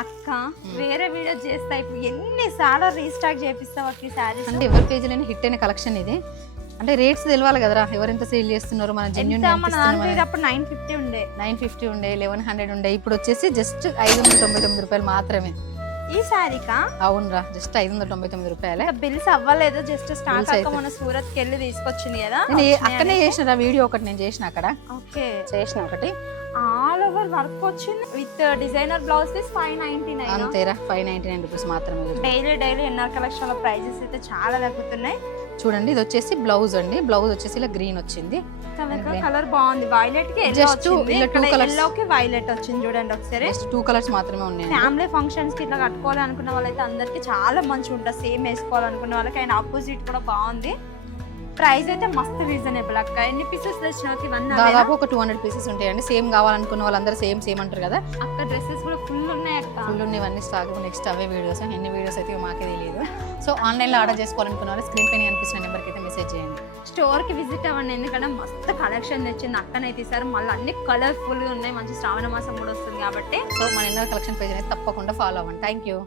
అక్క వేరే వీడియో చేస్తా ఇప్పుడు ఎన్నిసార్లు రీస్టాక్ చేపిస్తావు అక్క ఈ శారీస్ అంటే ఎవరి పేజీలో హిట్ అయిన కలెక్షన్ ఇది. అంటే రేట్స్ తెలియాలి కదరా, ఎవరెంత సేల్ చేస్తున్నారు, మన జెన్యూన్ మన దాంట్లో అప్పుడు 950 ఉండే 950 ఉండే 1100 ఉండే, ఇప్పుడు వచ్చేసి జస్ట్ 599 రూపాయలు మాత్రమే ఈ శారీకా. అవునరా, జస్ట్ 599 రూపాయలే. బిల్స్ అవ్వలేదు, జస్ట్ స్టాక్ అక్క మన సూరత్ కి వెళ్ళి తీసుకొచ్చింది కదా. నేను అక్కడనే చేసిన వీడియో ఒకటి నేను చేసిన అక్కడ. ఓకే చేసిన ఒకటి ఆల్ ఓవర్ వర్క్ వచ్చింది విత్ డిజైనర్ బ్లౌజ్ పీస్ 599. అంతేరా, 599 రూపీస్ మాత్రమే. డైలీ ఎన్ఆర్ కలెక్షన్ లో ప్రైజెస్ అయితే చాలా తగ్గుతున్నాయి. చూడండి, ఇది వచ్చేసి బ్లౌజ్ అండి. బ్లౌజ్ వచ్చేసి ఇలా గ్రీన్ వచ్చింది, కలర్ బాగుంది. వైలెట్ కి జస్ట్ ఇలా 2 కలర్స్ కి వైలెట్ వచ్చింది. చూడండి ఒకసారి, జస్ట్ 2 కలర్స్ మాత్రమే ఉన్నాయి. ఫ్యామిలీ ఫంక్షన్స్ కి ఇట్లా కట్టుకోవాలి అనుకున్న వాళ్ళైతే అందరికి చాలా మంచిగా ఉంటుంది. సేమ్ వేసుకోవాలనుకున్న వాళ్ళకి ఆయన ఆపోజిట్ కూడా బాగుంది. ప్రైస్ అయితే మస్తు రీజనబుల్ అక్క. ఎన్ని పీసెస్ తెచ్చినావు ఇవన్నీ? దాదాపు ఒక 200 పీసెస్ ఉంటాయండి. సేమ్ కావాలనుకున్న వాళ్ళందరూ సేమ్ అంటారు కదా. అక్క డ్రెస్సెస్ కూడా ఫుల్ ఉన్నాయి అక్క, ఫుల్ ఉన్నవన్నీ స్టాక్. నెక్స్ట్ అవే వీడియోస్, ఎన్ని వీడియోస్ అయితే మాకే తెలియదు. సో ఆన్లైన్లో ఆర్డర్ చేసుకోవాలనుకున్న వాళ్ళు స్క్రీన్ పైన కనిపిస్తున్న నెంబర్కి అయితే మెసేజ్ చేయండి. స్టోర్ కి విజిట్ అవ్వండి, ఎందుకంటే మస్తు కలెక్షన్ తెచ్చింది అక్కనైతే తీసారు. మళ్ళీ అన్ని కలర్ఫుల్ గా ఉన్నాయి. మంచి శ్రావణ మాసం కూడా వస్తుంది కాబట్టి. సో మన ఎన్నో కలెక్షన్ పేజ్ అయితే తప్పకుండా ఫాలో అవ్వండి. Thank you.